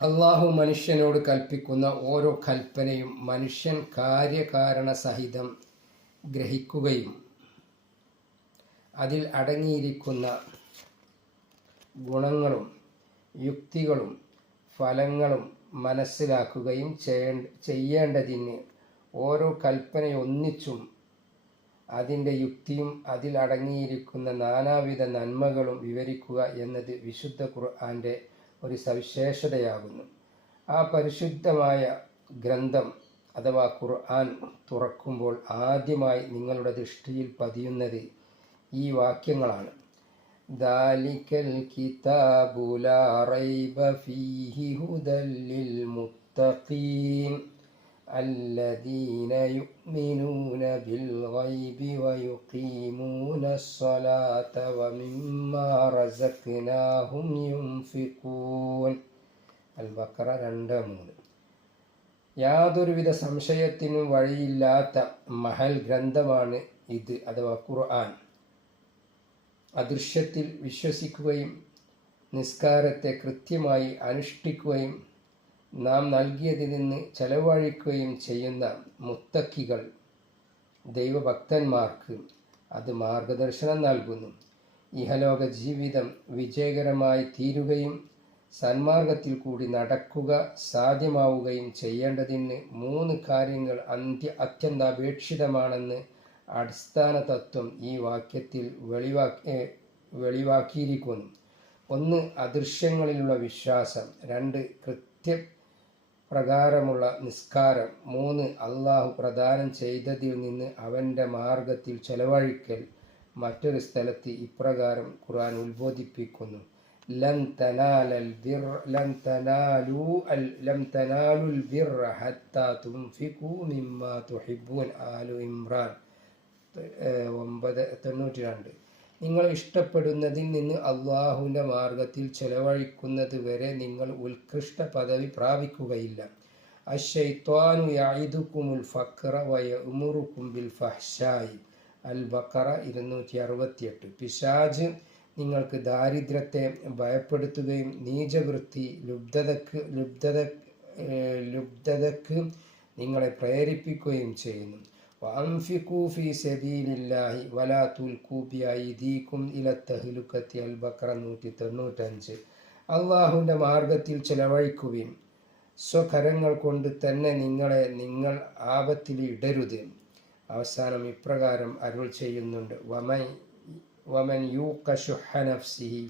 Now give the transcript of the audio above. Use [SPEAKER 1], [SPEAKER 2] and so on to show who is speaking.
[SPEAKER 1] അള്ളാഹു മനുഷ്യനോട് കൽപ്പിക്കുന്ന ഓരോ കൽപ്പനയും മനുഷ്യൻ കാര്യകാരണ സഹിതം ഗ്രഹിക്കുകയും അതിൽ അടങ്ങിയിരിക്കുന്ന ഗുണങ്ങളും യുക്തികളും ഫലങ്ങളും മനസ്സിലാക്കുകയും ചെയ്യേണ്ട ചെയ്യേണ്ടതിന് ഓരോ കൽപ്പനയൊന്നിച്ചും അതിന്റെ യുക്തിയും അതിൽ അടങ്ങിയിരിക്കുന്ന നാനാവിധ നന്മകളും വിവരിക്കുക എന്നത് വിശുദ്ധ ഖുർആന്റെ ഒരു സവിശേഷതയാകുന്നു. ആ പരിശുദ്ധമായ ഗ്രന്ഥം അഥവാ ഖുർആൻ തുറക്കുമ്പോൾ ആദ്യമായി നിങ്ങളുടെ ദൃഷ്ടിയിൽ പതിയുന്നത് ഈ വാക്യങ്ങളാണ്. ദാലിക്കൽ കിതാബു ലാ റൈബ ഫീഹി ഹുദല്ലിൽ മുത്തഖീൻ. الذين يؤمنون بالغيب ويقيمون الصلاة ومما رزقناهم ينفقون. البقرة രണ്ട് മൂന്ന്. യാതൊരുവിധ സംശയത്തിനും വഴിയില്ലാത്ത മഹൽ ഗ്രന്ഥമാണ് ഇത് അഥവാ ഖുർആൻ. അദൃശ്യത്തിൽ വിശ്വസിക്കുകയും നിസ്കാരത്തെ കൃത്യമായി അനുഷ്ഠിക്കുകയും നാം നൽകിയതിൽ നിന്ന് ചെലവഴിക്കുകയും ചെയ്യുന്ന മുത്തക്കികൾ ദൈവഭക്തന്മാർക്ക് അത് മാർഗദർശനം നൽകുന്നു. ഇഹലോക ജീവിതം വിജയകരമായി തീരുകയും സന്മാർഗത്തിൽ കൂടി നടക്കുക സാധ്യമാവുകയും ചെയ്യേണ്ടതിന് മൂന്ന് കാര്യങ്ങൾ അന്ത്യ അത്യന്താപേക്ഷിതമാണെന്ന് അടിസ്ഥാന തത്വം ഈ വാക്യത്തിൽ വെളിവാക്കി വെളിവാക്കിയിരിക്കുന്നു. ഒന്ന് അദൃശ്യങ്ങളിലുള്ള വിശ്വാസം. രണ്ട് കൃത്യ പ്രകാരമുള്ള നിസ്കാരം. മൂന്ന് അള്ളാഹു പ്രദാനം ചെയ്തതിൽ നിന്ന് അവന്റെ മാർഗത്തിൽ ചെലവഴിക്കൽ. മറ്റൊരു സ്ഥലത്ത് ഇപ്രകാരം ഖുർആൻ ഉത്ബോധിപ്പിക്കുന്നു. ലൻ ബിർ ലൻ അൽ ലം ബിർ ഹത്താ ആലു ഒമ്പത് തൊണ്ണൂറ്റി രണ്ട് നിങ്ങൾ ഇഷ്ടപ്പെടുന്നതിൽ നിന്ന് അള്ളാഹുവിന്റെ മാർഗത്തിൽ ചെലവഴിക്കുന്നത് വരെ നിങ്ങൾ ഉത്കൃഷ്ട പദവി പ്രാപിക്കുകയില്ല. യായിദുക്കുമുൽ ഫക്ര വയ ഉമുറുക്കും ബിൽ ഫഹ്ഷായി അൽ ബക്കറ ഇരുന്നൂറ്റി അറുപത്തിയെട്ട് പിശാജ് നിങ്ങൾക്ക് ദാരിദ്ര്യത്തെ ഭയപ്പെടുത്തുകയും നീചവൃത്തി ലുബ്ധതക്ക് ലുബ്ധത ലുബ്ധതക്ക് നിങ്ങളെ പ്രേരിപ്പിക്കുകയും ചെയ്യുന്നു. وأنفقوا في سبيل الله ولا تلقوا بأيديكم إلى التهلكة البقرة നൂറ്റി തൊണ്ണൂറ്റഞ്ച് അള്ളാഹുവിന്റെ മാർഗത്തിൽ ചെലവഴിക്കുകയും സ്വകരങ്ങൾ കൊണ്ട് തന്നെ നിങ്ങളെ നിങ്ങൾ ആപത്തിൽ ഇടരുത്. അവസാനം ഇപ്രകാരം അരുൾ ചെയ്യുന്നുണ്ട്. വമൻ വമൻ യൂ കഷുഹനഫ്സിഹി